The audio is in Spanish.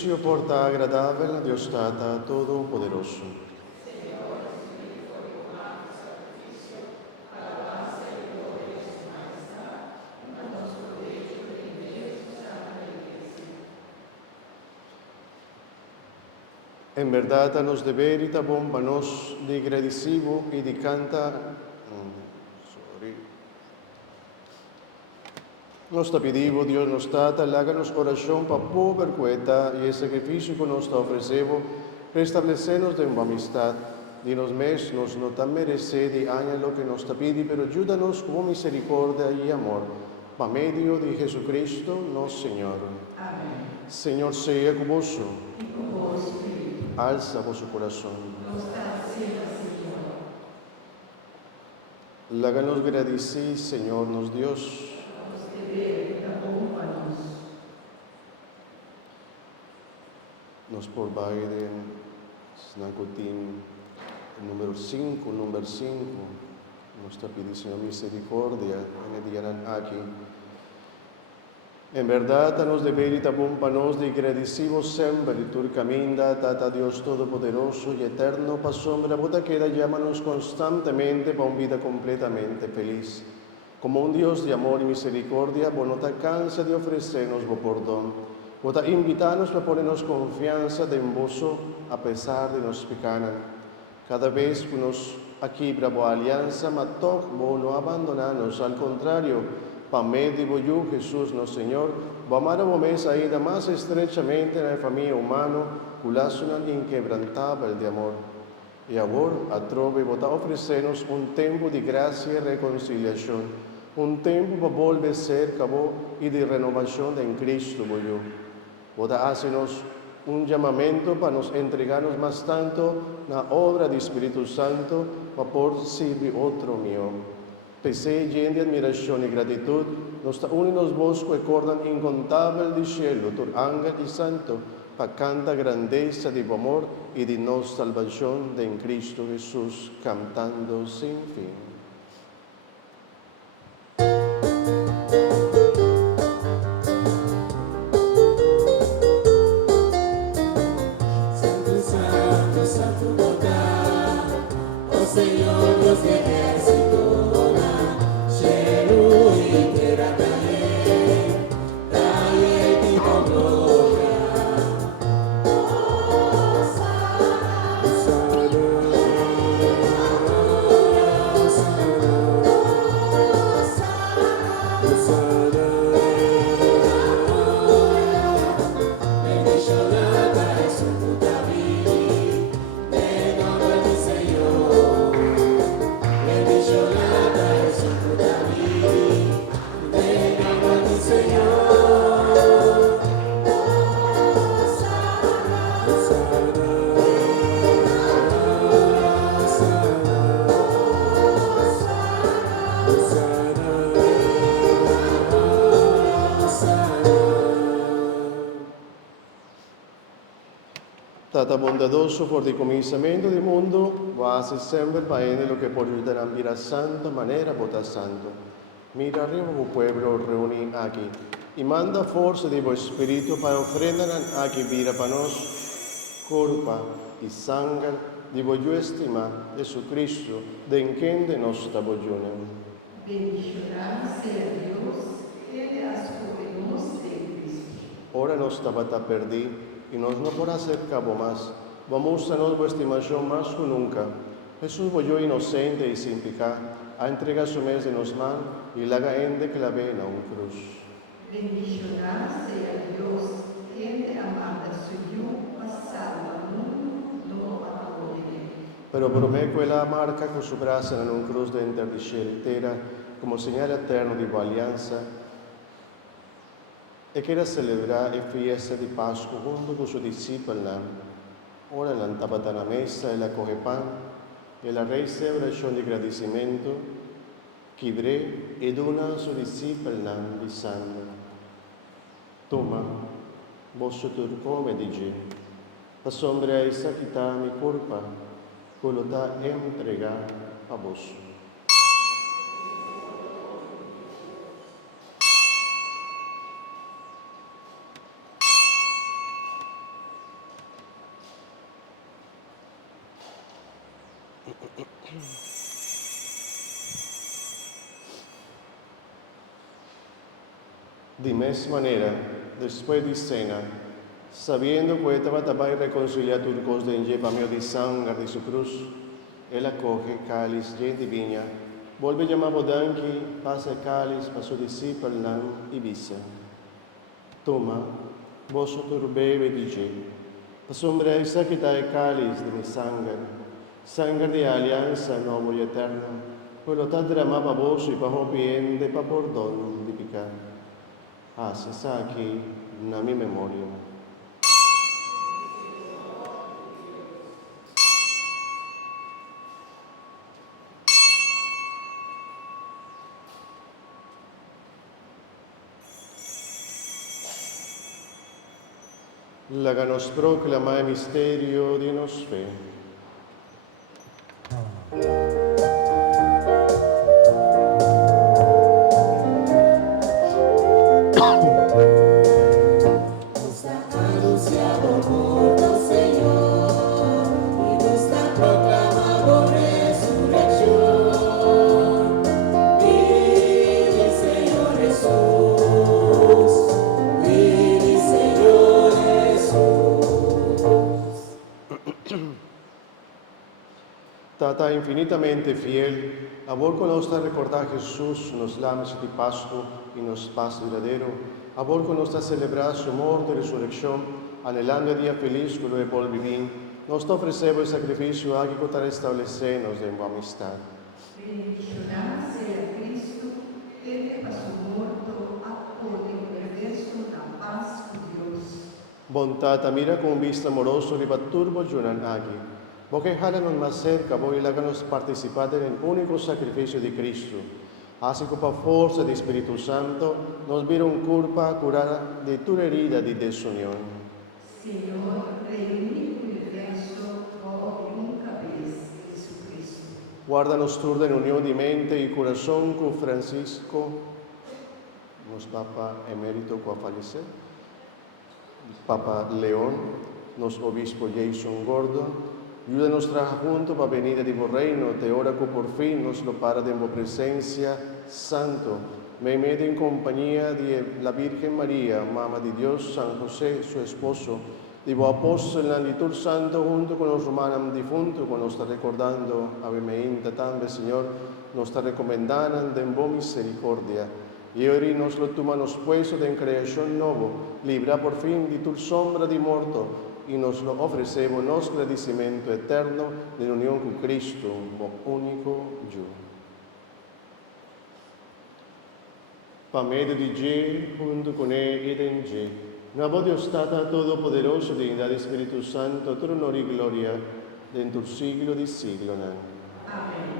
sacrificio porta agradable a Dios Tata Todopoderoso. En verdad, a nos deber y tabón vanos de agradecivo y de canta. Nos te pedimos, Dios nos trata, háganos oración para poder cueta y el sacrificio que nos ofrecemos, restablecernos de una amistad. Dinos mes, nos no tan merece de año lo que nos te pide, pero ayúdanos con misericordia y amor. Por medio de Jesucristo, nuestro Señor. Amén. Señor sea con vos. Y con vos, Espíritu. Alza vuestro corazón. Nos da cielo, Señor. Háganos agradecer, Señor, nos Dios. Nos deber y tabón vanos. Nos por Biden, Snacotín, número 5, nos te pide, Señor, misericordia, en el día aquí. En verdad, a nos deber y tabón panos de agradecimos siempre, tu caminda, tata Dios Todopoderoso y Eterno, pa sombra, bota queda, llámanos constantemente para una vida completamente feliz. Como un Dios de amor y misericordia, vos no te cansa de ofrecernos vos perdón. Vos te invitarnos para ponernos confianza de vos a pesar de nos pecanan. Cada vez que nos aquí bravo alianza, matok vos no abandonarnos, al contrario, para medio de yo, Jesús, nuestro Señor, vamos a mesa ainda más estrechamente en la familia humana, con lazo inquebrantable de amor. Y ahora, a trove, vos ofrecernos un tiempo de gracia y reconciliación, un tiempo para volver a ser cabo y de renovación en Cristo, yo. Vos hacernos un llamamiento para nos entregarnos más tanto en la obra del Espíritu Santo, para por servir otro mío. Pese lleno de admiración y gratitud, nos unimos vos que acordan incontable del cielo, tu ángel y santo, para canta grandeza de tu amor y de nuestra salvación de en Cristo Jesús, cantando sin fin. Santo, santo, santo, bondad, oh Señor Dios de ejército. Tata bondadoso por el comienzo del mundo, va a ser siempre para él lo que por ayudar a mirar santa manera, votar santo. Mira arriba el pueblo reúne aquí y manda fuerza de vuestro espíritu para ofrendar aquí vida para nos, culpa y sangre de vuestro estima Jesucristo, de en quien de nos tabollonen. Bendito sea Dios, que has escogido de Cristo. Ahora nos tabata perdí y nos no por hacer cabo más. Vamos a nos vuestra estimación más que nunca. Jesús volvió inocente y sin pecado, a entregar su mes de nos man y la gaende que la ven a un cruz. Bendito sea Dios, quien te amada suyo, pasado al mundo, no a Pero prometo la marca con su brazo en un cruz de interdicera, como señal eterno de tu alianza, e quiera celebrar la fiesta de Pascua junto con sus discípulos. Ora la tabata la mesa y la coge pan, y la celebración de agradecimiento, quibre ed una a sus discípulos diciendo: Toma, vos tu come dice, la sombra esa quita mi culpa, quello da entregar a vos. De mesma maneira, después de cena, sabiendo que estaba também reconciliado turcos de enjevamento de sangue de sua cruz, ele acoge cáliz de vinha, volve chamar bodanque, passa cáliz para seu discípulo e dice: Toma, vosso turbe e dice, sombra essa que dá cáliz de mi sangue de aliança novo e eterno, quello ta derramava vosso e para rompiente para perdão de pecado. Hace aqui na minha memória. Laga nos proclama il misterio di nos fe. Nos ha anunciado por el Señor y nos ha proclamado resurrección. Vive Señor Jesús, vive Señor Jesús. Tata infinitamente fiel, a vos conosca recordar Jesús nos lames de Pascua y nos paz verdadero, a vos conosca celebrar su muerte y resurrección, anhelando el día feliz que lo de por vivir, nos ofrecemos el sacrificio aquí para establecernos en tu amistad. Benediccionar sea Cristo, que a su muerto acode perverso la paz con Dios. Bontata mira con vista amoroso de turbo junan aquí, porque jálanos más cerca, voy y háganos participar en el único sacrificio de Cristo. Así que por fuerza del Espíritu Santo nos vieron culpa curada de tu herida de desunión. Señor, reúne el universo hoy nunca vez Jesucristo. Guárdanos turda en unión de mente y corazón con Francisco, nos Papa emérito que fallecer, Papa León, nos Obispo Jason Gordon, ayúdanos a trabajar juntos para venir de tu reino, te ora que por fin nos lo para de tu presencia, Santo, me mete en compañía de la Virgen María, Mamá de Dios, San José, su esposo, de vos apóstoles en la liturgia santo, junto con los romanos difuntos, que nos está recordando, avemente también, Señor, nos está recomendando en vos misericordia. Y hoy nos lo tomamos puesto de creación nuevo, libra por fin de tu sombra de muerto, y nos lo ofrecemos nuestro agradecimiento eterno de la unión con Cristo, como único yo. Pa medio de G, junto con Él y en G, nuevo Dios Tata Todopoderoso, dignidad del Espíritu Santo, todo honor y gloria, dentro del siglo de siglo. Amén.